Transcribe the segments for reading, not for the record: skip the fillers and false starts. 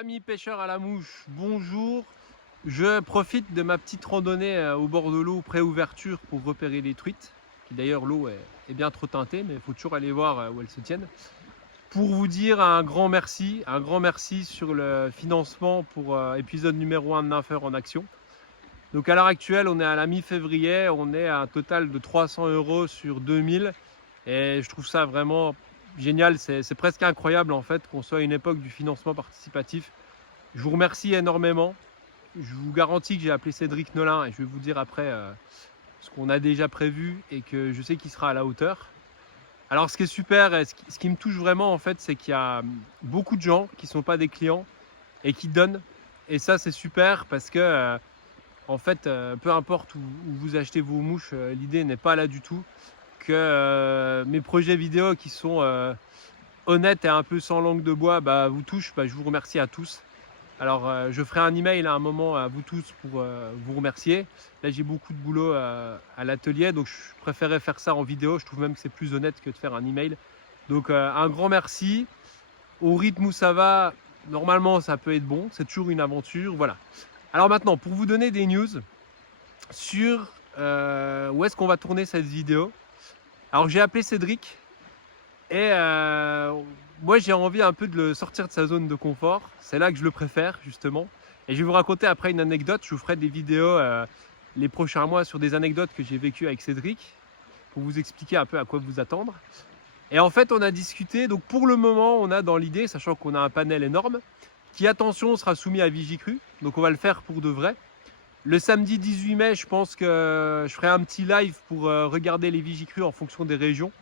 Amis pêcheurs à la mouche, bonjour. Je profite de ma petite randonnée au bord de l'eau, pré-ouverture, pour repérer les truites. Qui d'ailleurs, l'eau est bien trop teintée, mais il faut toujours aller voir où elles se tiennent. Pour vous dire un grand merci sur le financement pour épisode numéro 1 de Nympher en action. Donc à l'heure actuelle, on est à la mi-février, on est à un total de 300 € sur 2000. Et je trouve ça vraiment génial, c'est presque incroyable en fait qu'on soit à une époque du financement participatif. Je vous remercie énormément. Je vous garantis que j'ai appelé Cédric Nolin et je vais vous dire après ce qu'on a déjà prévu et que je sais qu'il sera à la hauteur. Alors ce qui est super et ce qui me touche vraiment en fait, c'est qu'il y a beaucoup de gens qui ne sont pas des clients et qui donnent. Et ça c'est super parce que en fait peu importe où vous achetez vos mouches, l'idée n'est pas là du tout. Que mes projets vidéo qui sont honnêtes et un peu sans langue de bois vous touchent, je vous remercie à tous. Alors, je ferai un email à un moment à vous tous pour vous remercier. Là, j'ai beaucoup de boulot à l'atelier, donc je préférais faire ça en vidéo. Je trouve même que c'est plus honnête que de faire un email. Donc, un grand merci. Au rythme où ça va, normalement, ça peut être bon. C'est toujours une aventure. Voilà. Alors maintenant, pour vous donner des news sur où est-ce qu'on va tourner cette vidéo. Alors, j'ai appelé Cédric et moi, j'ai envie un peu de le sortir de sa zone de confort. C'est là que je le préfère, justement. Et je vais vous raconter après une anecdote. Je vous ferai des vidéos les prochains mois sur des anecdotes que j'ai vécues avec Cédric pour vous expliquer un peu à quoi vous attendre. Et en fait, on a discuté. Donc, pour le moment, on a dans l'idée, sachant qu'on a un panel énorme, qui, attention, sera soumis à Vigicru. Donc, on va le faire pour de vrai. Le samedi 18 mai, je pense que je ferai un petit live pour regarder les Vigicru en fonction des régions.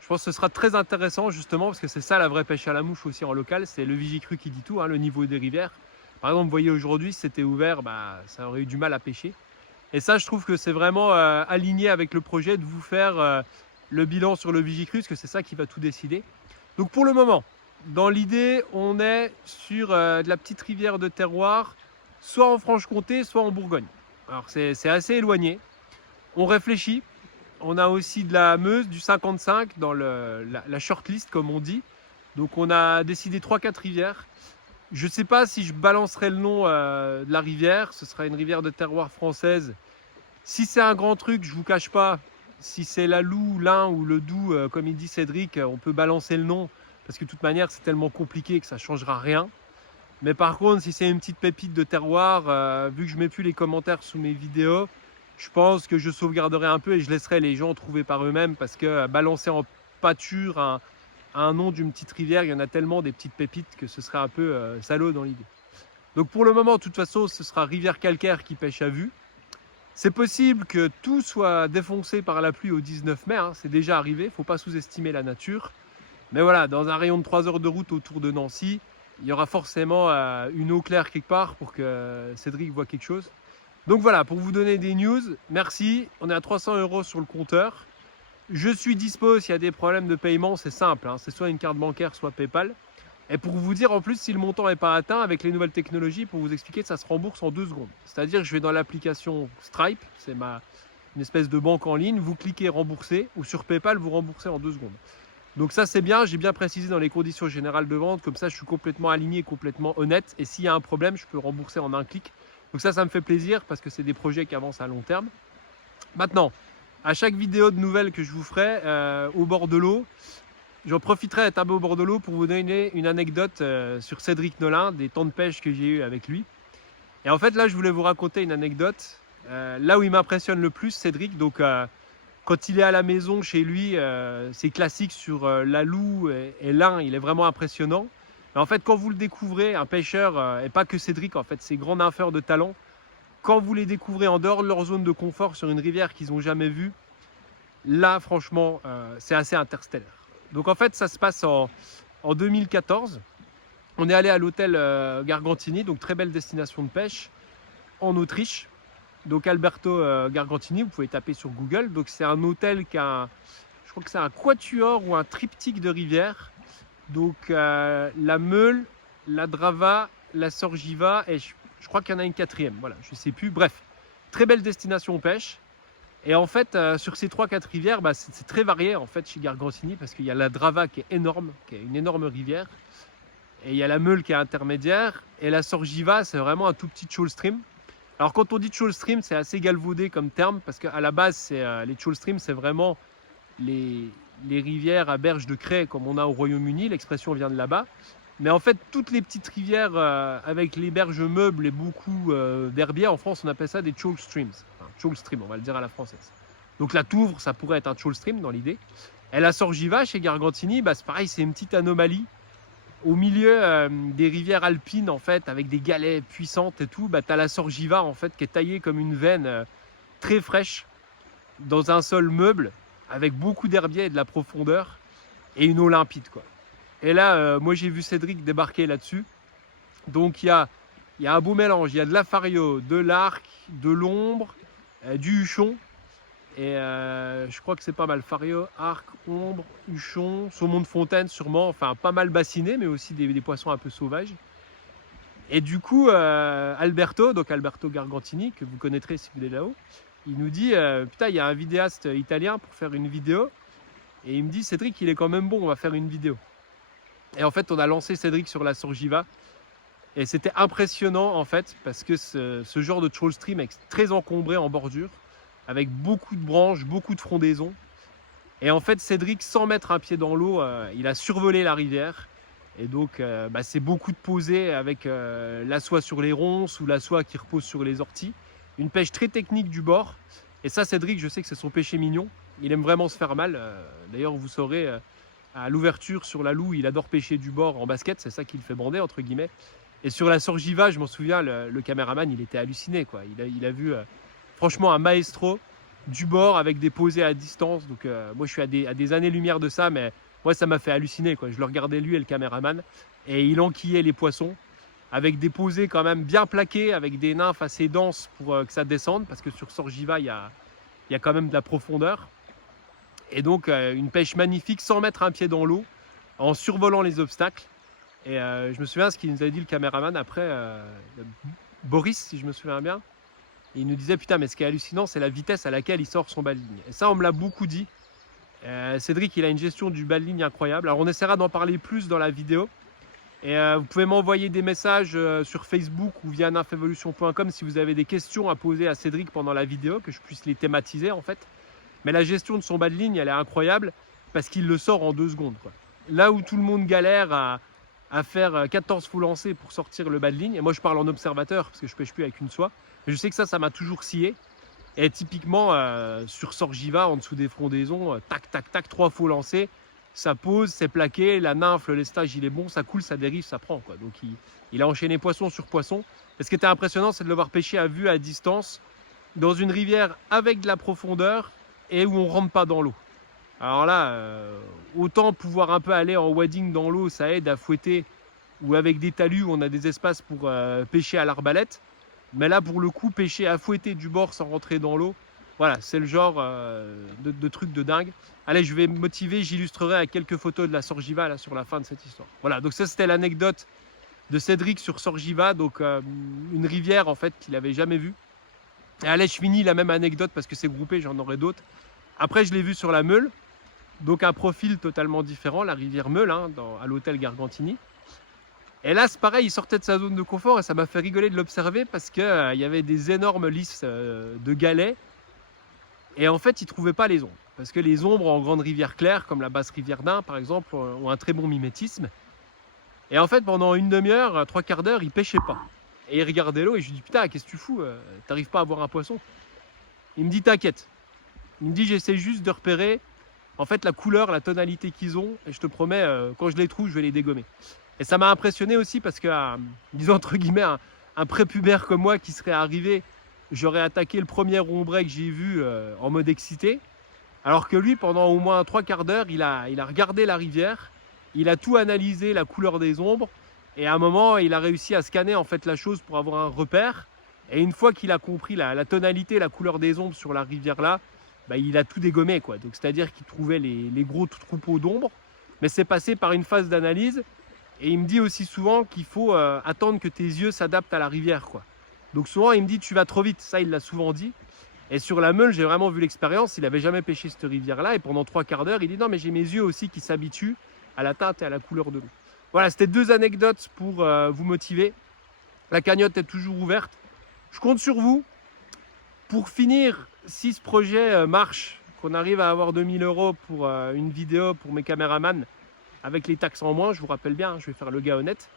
Je pense que ce sera très intéressant justement parce que c'est ça la vraie pêche à la mouche aussi en local, c'est le Vigicru qui dit tout, le niveau des rivières. Par exemple, vous voyez aujourd'hui, si c'était ouvert, ça aurait eu du mal à pêcher. Et ça, je trouve que c'est vraiment aligné avec le projet de vous faire le bilan sur le Vigicru, parce que c'est ça qui va tout décider. Donc pour le moment, dans l'idée, on est sur de la petite rivière de terroir, soit en Franche-Comté, soit en Bourgogne. Alors c'est assez éloigné. On réfléchit. On a aussi de la Meuse, du 55 dans la shortlist comme on dit. Donc on a décidé 3-4 rivières. Je ne sais pas si je balancerai le nom de la rivière. Ce sera une rivière de terroir française. Si c'est un grand truc, je ne vous cache pas. Si c'est la Loue, l'Ain ou le Doubs, comme il dit Cédric, on peut balancer le nom. Parce que de toute manière, c'est tellement compliqué que ça ne changera rien. Mais par contre, si c'est une petite pépite de terroir, vu que je ne mets plus les commentaires sous mes vidéos, je pense que je sauvegarderai un peu et je laisserai les gens trouver par eux-mêmes parce que balancer en pâture un nom d'une petite rivière, il y en a tellement des petites pépites que ce serait un peu salaud dans l'idée. Donc pour le moment, de toute façon, ce sera Rivière Calcaire qui pêche à vue. C'est possible que tout soit défoncé par la pluie au 19 mai, c'est déjà arrivé, il ne faut pas sous-estimer la nature. Mais voilà, dans un rayon de 3 heures de route autour de Nancy, il y aura forcément une eau claire quelque part pour que Cédric voit quelque chose. Donc voilà, pour vous donner des news, merci. On est à 300 € sur le compteur. Je suis dispo s'il y a des problèmes de paiement, c'est simple. C'est soit une carte bancaire, soit PayPal. Et pour vous dire en plus, si le montant n'est pas atteint, avec les nouvelles technologies, pour vous expliquer, ça se rembourse en 2 secondes. C'est-à-dire que je vais dans l'application Stripe, c'est une espèce de banque en ligne, vous cliquez rembourser, ou sur PayPal, vous remboursez en 2 secondes. Donc ça c'est bien, j'ai bien précisé dans les conditions générales de vente, comme ça je suis complètement aligné, complètement honnête, et s'il y a un problème, je peux rembourser en un clic. Donc ça me fait plaisir parce que c'est des projets qui avancent à long terme. Maintenant, à chaque vidéo de nouvelles que je vous ferai au bord de l'eau, j'en profiterai d'être un peu au bord de l'eau pour vous donner une anecdote sur Cédric Nolin, des temps de pêche que j'ai eu avec lui. Et en fait là je voulais vous raconter une anecdote, là où il m'impressionne le plus Cédric, donc quand il est à la maison chez lui, c'est classique sur la Loue et l'Ain, il est vraiment impressionnant. Mais en fait, quand vous le découvrez, un pêcheur, et pas que Cédric, en fait, ces grands nympheurs de talent, quand vous les découvrez en dehors de leur zone de confort sur une rivière qu'ils n'ont jamais vue, là, franchement, c'est assez interstellaire. Donc en fait, ça se passe en 2014. On est allé à l'hôtel Gargantini, donc très belle destination de pêche, en Autriche. Donc Alberto Gargantini, vous pouvez taper sur Google. Donc c'est un hôtel qui a, je crois que c'est un quatuor ou un triptyque de rivières. Donc la Meule, la Drava, la Sorgiva et je crois qu'il y en a une quatrième. Voilà, je ne sais plus. Bref, très belle destination pêche. Et en fait, sur ces 3-4 rivières, c'est très varié en fait chez Gargantini parce qu'il y a la Drava qui est énorme, qui est une énorme rivière. Et il y a la Meule qui est intermédiaire. Et la Sorgiva, c'est vraiment un tout petit shoal stream. Alors quand on dit shoal stream, c'est assez galvaudé comme terme, parce qu'à la base, les shoal streams, c'est vraiment les rivières à berges de craie comme on a au Royaume-Uni. L'expression vient de là-bas. Mais en fait, toutes les petites rivières avec les berges meubles et beaucoup d'herbiers, en France, on appelle ça des shoal streams. Enfin, shoal stream, on va le dire à la française. Donc la Touvre, ça pourrait être un shoal stream dans l'idée. Et la Sorgiva, chez Gargantini, bah, c'est pareil, c'est une petite anomalie. Au milieu des rivières alpines, en fait, avec des galets puissantes et tout, bah, tu as la Sorgiva, en fait, qui est taillée comme une veine très fraîche, dans un sol meuble, avec beaucoup d'herbiers et de la profondeur, et une eau limpide, quoi. Et là, moi j'ai vu Cédric débarquer là-dessus. Donc il y a un beau mélange. Il y a de la fario, de l'arc, de l'ombre, du huchon. Et je crois que c'est pas mal. Fario, arc, ombre, huchon, saumon de fontaine sûrement. Enfin pas mal bassiné, mais aussi des poissons un peu sauvages. Et du coup, Alberto Gargantini, que vous connaîtrez si vous êtes là-haut, il nous dit putain, il y a un vidéaste italien pour faire une vidéo. Et il me dit Cédric, il est quand même bon, on va faire une vidéo. Et en fait, on a lancé Cédric sur la Sorgiva. Et c'était impressionnant en fait, parce que ce genre de shoal stream est très encombré en bordure, avec beaucoup de branches, beaucoup de frondaisons. Et en fait, Cédric, sans mettre un pied dans l'eau, il a survolé la rivière. Et donc, c'est beaucoup de posées avec la soie sur les ronces ou la soie qui repose sur les orties. Une pêche très technique du bord. Et ça, Cédric, je sais que c'est son péché mignon. Il aime vraiment se faire mal. D'ailleurs, vous saurez... à l'ouverture sur la Loue, il adore pêcher du bord en basket, c'est ça qui le fait bander entre guillemets. Et sur la Sorgiva, je m'en souviens, le caméraman, il était halluciné, quoi. Il a vu franchement un maestro du bord avec des posées à distance. Donc moi je suis à des années-lumière de ça, mais moi ça m'a fait halluciner, quoi. Je le regardais lui et le caméraman, et il enquillait les poissons avec des posées quand même bien plaquées, avec des nymphes assez denses pour que ça descende, parce que sur Sorgiva, il y a quand même de la profondeur. Et donc une pêche magnifique sans mettre un pied dans l'eau, en survolant les obstacles. Et je me souviens ce qu'il nous avait dit le caméraman après, Boris si je me souviens bien. Et il nous disait putain mais ce qui est hallucinant c'est la vitesse à laquelle il sort son bas de ligne. Et ça on me l'a beaucoup dit. Cédric il a une gestion du bas de ligne incroyable. Alors on essaiera d'en parler plus dans la vidéo. Et vous pouvez m'envoyer des messages sur Facebook ou via nymphevolution.com si vous avez des questions à poser à Cédric pendant la vidéo, que je puisse les thématiser en fait. Mais la gestion de son bas de ligne, elle est incroyable parce qu'il le sort en 2 secondes, quoi. Là où tout le monde galère à faire 14 faux lancers pour sortir le bas de ligne, et moi je parle en observateur parce que je pêche plus avec une soie, mais je sais que ça m'a toujours scié. Et typiquement sur Sorgiva, en dessous des frondaisons, tac, tac, tac, 3 faux lancers, ça pose, c'est plaqué, la nymphe, le lestage il est bon, ça coule, ça dérive, ça prend, quoi. Donc il a enchaîné poisson sur poisson. Et ce qui était impressionnant, c'est de le voir pêcher à vue, à distance, dans une rivière avec de la profondeur, et où on ne rentre pas dans l'eau. Alors là, autant pouvoir un peu aller en wading dans l'eau, ça aide à fouetter, ou avec des talus où on a des espaces pour pêcher à l'arbalète. Mais là, pour le coup, pêcher à fouetter du bord sans rentrer dans l'eau, voilà, c'est le genre de truc de dingue. Allez, je vais me motiver, j'illustrerai avec quelques photos de la Sorgiva là, sur la fin de cette histoire. Voilà, donc ça c'était l'anecdote de Cédric sur Sorgiva, donc une rivière en fait qu'il n'avait jamais vue. Et allez, je finis la même anecdote parce que c'est groupé, j'en aurai d'autres. Après, je l'ai vu sur la Meule, donc un profil totalement différent, la rivière Meule, hein, à l'hôtel Gargantini. Et là, c'est pareil, il sortait de sa zone de confort et ça m'a fait rigoler de l'observer parce qu'il y avait des énormes lisses de galets. Et en fait, il ne trouvait pas les ombres. Parce que les ombres en grande rivière claire, comme la basse rivière d'Ain par exemple, ont un très bon mimétisme. Et en fait, pendant une demi-heure, 3/4 d'heure, il ne pêchait pas. Et il regardait l'eau et je lui dis putain, qu'est-ce que tu fous? T'arrives pas à voir un poisson? Il me dit t'inquiète. Il me dit j'essaie juste de repérer en fait la couleur, la tonalité qu'ils ont, et je te promets, quand je les trouve, je vais les dégommer. Et ça m'a impressionné aussi parce que, disons entre guillemets, un prépubère comme moi qui serait arrivé, j'aurais attaqué le premier ombré que j'ai vu en mode excité. Alors que lui, pendant au moins 3/4 d'heure, il a regardé la rivière, il a tout analysé, la couleur des ombres, et à un moment, il a réussi à scanner en fait la chose pour avoir un repère. Et une fois qu'il a compris la tonalité, la couleur des ombres sur la rivière là, bah, il a tout dégommé, quoi. Donc c'est-à-dire qu'il trouvait les gros troupeaux d'ombres, mais c'est passé par une phase d'analyse. Et il me dit aussi souvent qu'il faut attendre que tes yeux s'adaptent à la rivière, quoi. Donc souvent il me dit tu vas trop vite, ça il l'a souvent dit. Et sur la Meule, j'ai vraiment vu l'expérience, il n'avait jamais pêché cette rivière-là, et pendant 3/4 d'heure, il dit non mais j'ai mes yeux aussi qui s'habituent à la teinte et à la couleur de l'eau. Voilà, c'était 2 anecdotes pour vous motiver. La cagnotte est toujours ouverte. Je compte sur vous. Pour finir, si ce projet marche, qu'on arrive à avoir 2000 € pour une vidéo pour mes caméramans, avec les taxes en moins, je vous rappelle bien, je vais faire le gars honnête.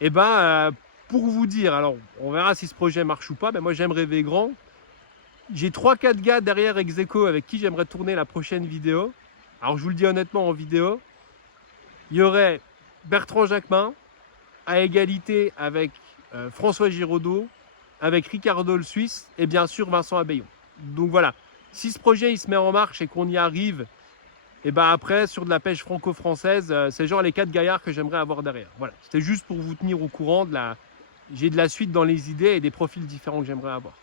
Et ben, pour vous dire, alors on verra si ce projet marche ou pas, mais moi j'aime rêver grand. J'ai 3-4 gars derrière Execo avec qui j'aimerais tourner la prochaine vidéo. Alors je vous le dis honnêtement en vidéo, il y aurait Bertrand Jacquemin à égalité avec François Giraudot, avec Ricardo le Suisse et bien sûr Vincent Abbayon. Donc voilà, si ce projet il se met en marche et qu'on y arrive, et ben après sur de la pêche franco-française, c'est genre les 4 gaillards que j'aimerais avoir derrière. Voilà, c'était juste pour vous tenir au courant de la... J'ai de la suite dans les idées et des profils différents que j'aimerais avoir.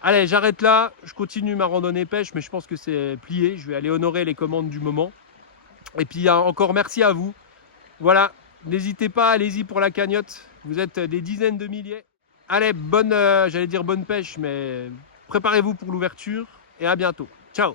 Allez, j'arrête là, je continue ma randonnée pêche, mais je pense que c'est plié. Je vais aller honorer les commandes du moment. Et puis encore merci à vous. Voilà, n'hésitez pas, allez-y pour la cagnotte. Vous êtes des dizaines de milliers. Allez, bonne, j'allais dire bonne pêche, mais préparez-vous pour l'ouverture et à bientôt. Ciao!